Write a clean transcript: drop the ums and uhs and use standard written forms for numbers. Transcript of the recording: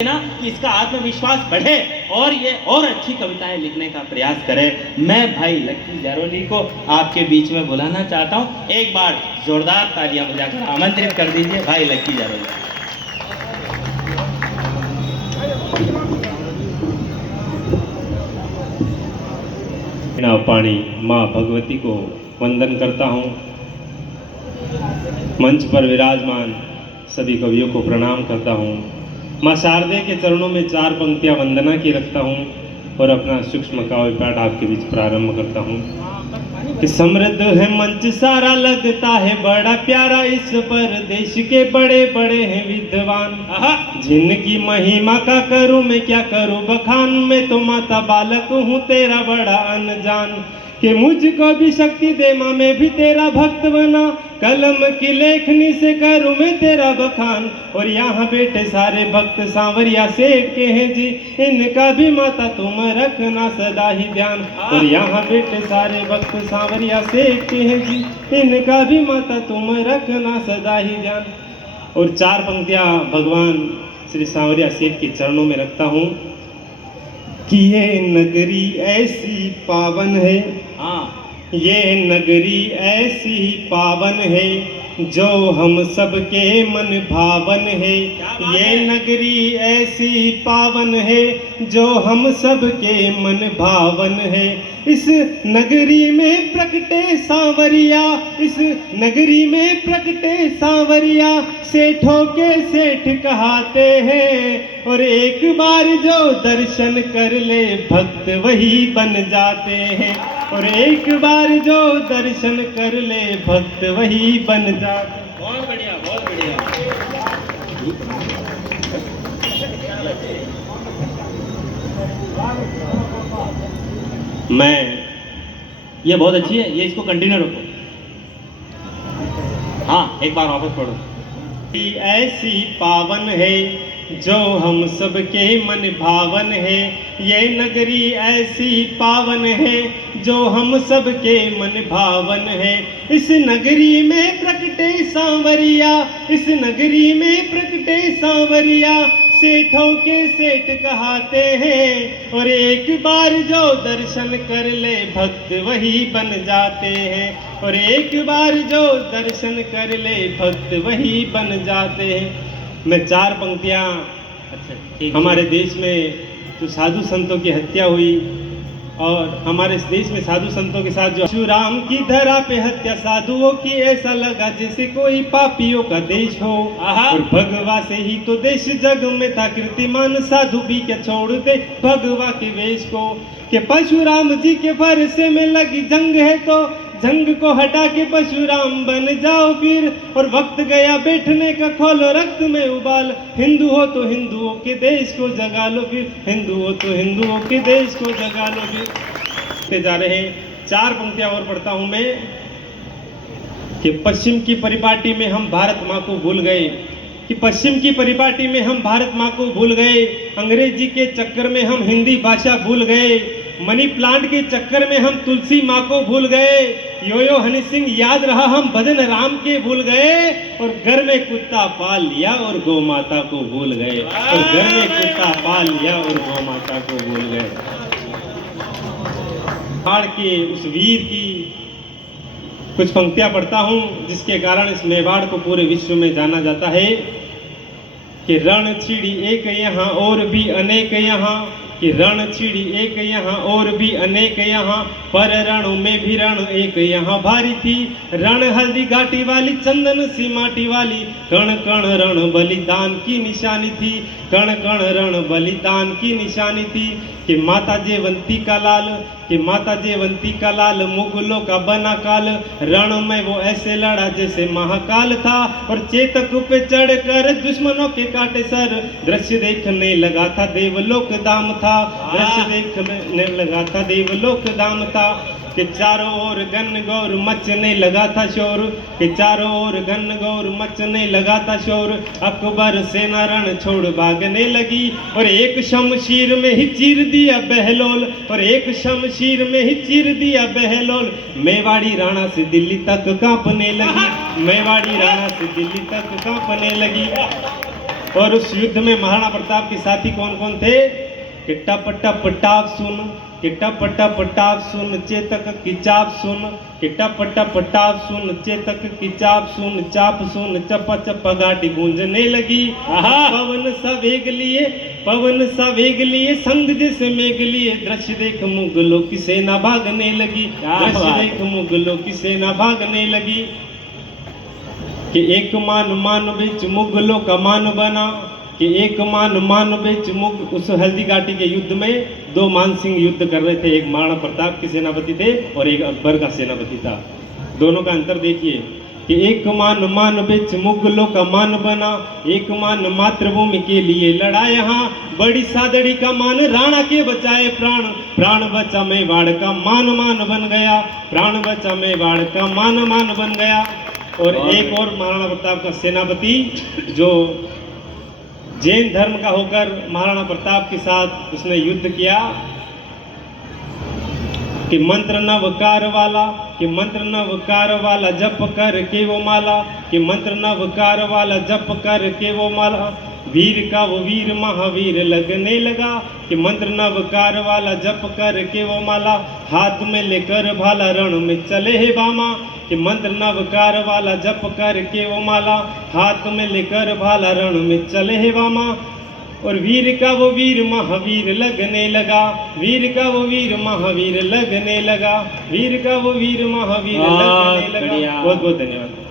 ना कि इसका आत्मविश्वास बढ़े और ये और अच्छी कविताएं लिखने का प्रयास करे। मैं भाई लक्की जारोली को आपके बीच में बुलाना चाहता हूँ। एक बार जोरदार तालियां बजाकर आमंत्रित कर दीजिए भाई लक्की जारोली। पाणी माँ भगवती को वंदन करता हूँ। मंच पर विराजमान सभी कवियों को प्रणाम करता हूँ। माँ शारदे के चरणों में 4 पंक्तियाँ वंदना की रखता हूँ और अपना सूक्ष्म काव्य पाठ आपके बीच प्रारंभ करता हूँ कि समृद्ध है मंच सारा, लगता है बड़ा प्यारा, इस पर देश के बड़े बड़े हैं विद्वान, जिनकी महिमा का करूँ मैं क्या करूँ बखान। मैं तो माता बालक हूँ तेरा बड़ा अनजान, कि मुझको भी शक्ति दे माँ मैं भी तेरा भक्त बना, कलम की लेखनी से करूँ मैं तेरा बखान। और यहाँ बैठे सारे भक्त सांवरिया सेठ के हैं जी, इनका भी माता तुम रखना सदा ही ध्यान। और यहाँ बैठे सारे भक्त सांवरिया सेठ के हैं जी, इनका भी माता तुम रखना सदा ही ध्यान। और 4 पंक्तियाँ भगवान श्री सांवरिया सेठ के चरणों में रखता हूँ कि ये नगरी ऐसी पावन है, ये नगरी ऐसी पावन है जो हम सबके मन भावन है। ये नगरी ऐसी पावन है जो हम सबके मन भावन है। इस नगरी में प्रकटे सांवरिया, इस नगरी में प्रकटे सांवरिया, सेठों के सेठ कहाते हैं। और एक बार जो दर्शन कर ले भक्त वही बन जाते हैं। और एक बार जो दर्शन कर ले भक्त वही बन जाते। बहुत बढ़िया, बहुत बढ़िया। ये बहुत अच्छी है, ये इसको कंटिन्यू रखो। हाँ, एक बार वापस पढ़ो। ऐसी पावन है जो हम सबके मन भावन है। ये नगरी ऐसी पावन है जो हम सबके मन भावन है। इस नगरी में प्रकटे सांवरिया, इस नगरी में प्रकटे सांवरिया, सेठों के सेठ कहाते हैं। और एक बार जो दर्शन कर ले भक्त वही बन जाते हैं। और एक बार जो दर्शन कर ले भक्त वही बन जाते हैं। मैं 4 पंक्तियाँ हमारे देश में जो साधु संतों की हत्या हुई और हमारे इस देश में साधु संतों के साथ जो परशुराम की धरा पे हत्या साधुओं की, ऐसा लगा जैसे कोई पापियों का देश हो। और भगवा से ही तो देश जग में था कीर्तिमान, साधु भी क्या छोड़ दे भगवा के वेश को। कि परशुराम जी के फरसे में लगी जंग है तो जंग को हटा के परशुराम बन जाओ फिर। और वक्त गया बैठने का, खोलो रक्त में उबाल, हिंदू हो तो हिंदुओं के देश को जगा लो फिर, हिंदू हो तो हिंदुओं के देश को जगा लो फिर। जा रहे हैं 4 पंक्तियां और पढ़ता हूं मैं कि पश्चिम की परिपाटी में हम भारत माँ को भूल गए, कि पश्चिम की परिपाटी में हम भारत माँ को भूल गए। अंग्रेजी के चक्कर में हम हिंदी भाषा भूल गए। मनी प्लांट के चक्कर में हम तुलसी माँ को भूल गए। यो हनी सिंह याद रहा हम भजन राम के भूल गए। और घर में कुत्ता पाल लिया और गौ माता को भूल गए। और घर में कुत्ता पाल लिया और गौ माता को भूल गए। पहाड़ के उस वीर की कुछ पंक्तियां पढ़ता हूँ जिसके कारण इस मेवाड़ को पूरे विश्व में जाना जाता है कि रण छिड़ी एक यहाँ और भी अनेक यहाँ, कि रण छिड़ी एक यहाँ और भी अनेक यहाँ, पर रणों में भी रण एक यहाँ भारी थी। रण हल्दी घाटी वाली, चंदन सी माटी वाली, कण कण रण बलिदान की निशानी थी, कण कण रण बलिदान की निशानी थी। कि माता जयवंती का लाल, कि माता जयवंती का लाल मुगलों का बना काल, रण में वो ऐसे लड़ा जैसे महाकाल था। और चेतक पे चढ़कर दुश्मनों के काटे सर, दृश्य देखने लगा था देवलोक धाम था, दृश्य देखने लगा था देवलोक धाम था। कि चारों ओर गन गौर मचने लगा था शोर, कि चारों ओर गन गौर मचने लगा था शोर। अकबर सेना रण छोड़ भागने लगी और एक शमशीर में ही चीर दिया बहलोल, और एक शमशीर में ही चीर दिया बहलोल। मेवाड़ी राणा से दिल्ली तक कांपने लगी, मेवाड़ी राणा से दिल्ली तक कांपने लगी। और उस युद्ध में महाराणा प्रताप के साथी कौन कौन थे? किट्टा पट्टा पट्टाप सुन, किट्टा पट्टा पट्टाप सुन, चेतक की चाप सुन, किट्टा पट्टा पट्टाप सुन, चेतक की चाप सुन, चाप सुन, चप्पा चप्पा गाड़ी गूंजने लगी। आहा। पवन सा वेग लिए, पवन सा वेग लिए, संग जैसे मेघ लिए, दृश्य देख मुगलों की सेना भागने लगी, क्या दृश्य बात। देख मुगलों की सेना भागने लगी। कि एक मान मान बिच मुगलों का मान बना, कि एक मान मान बिच मुग। उस हल्दी घाटी के युद्ध में दो मान सिंह युद्ध कर रहे थे, एक महाराणा प्रताप के सेनापति थे और एक अकबर का सेनापति था। दोनों का अंतर देखिए कि एक मान मान बिच मुगलों का मान बना, एक मान मातृभूमि के लिए लड़ा यहाँ, बड़ी सादड़ी का मान राणा के बचाए प्राण, प्राण बचा मेवाड़ का मान मान बन गया, प्राण बचा मेवाड़ का मान मान बन गया। और एक और महाराणा प्रताप का सेनापति जो जैन धर्म का होकर महाराणा प्रताप के साथ उसने युद्ध किया, कि मंत्र नवकार वाला, कि मंत्र नवकार वाला जप कर के वो माला, कि मंत्र नवकार वाला जप कर के वो माला, वीर का वो वीर महावीर लगने लगा, कि मंत्र नवकार वाला जप कर के वो माला, हाथ में लेकर भाला रण में चले हे बामा, कि मंत्र नवकार वाला जप कर के वो माला, हाथ में लेकर भाला रण में चले हे बामा। और वीर का वो वीर महावीर लगने लगा, वीर का वो वीर महावीर लगने लगा, वीर का वो वीर महावीर लगने लगा। बढ़िया। बहुत बहुत धन्यवाद।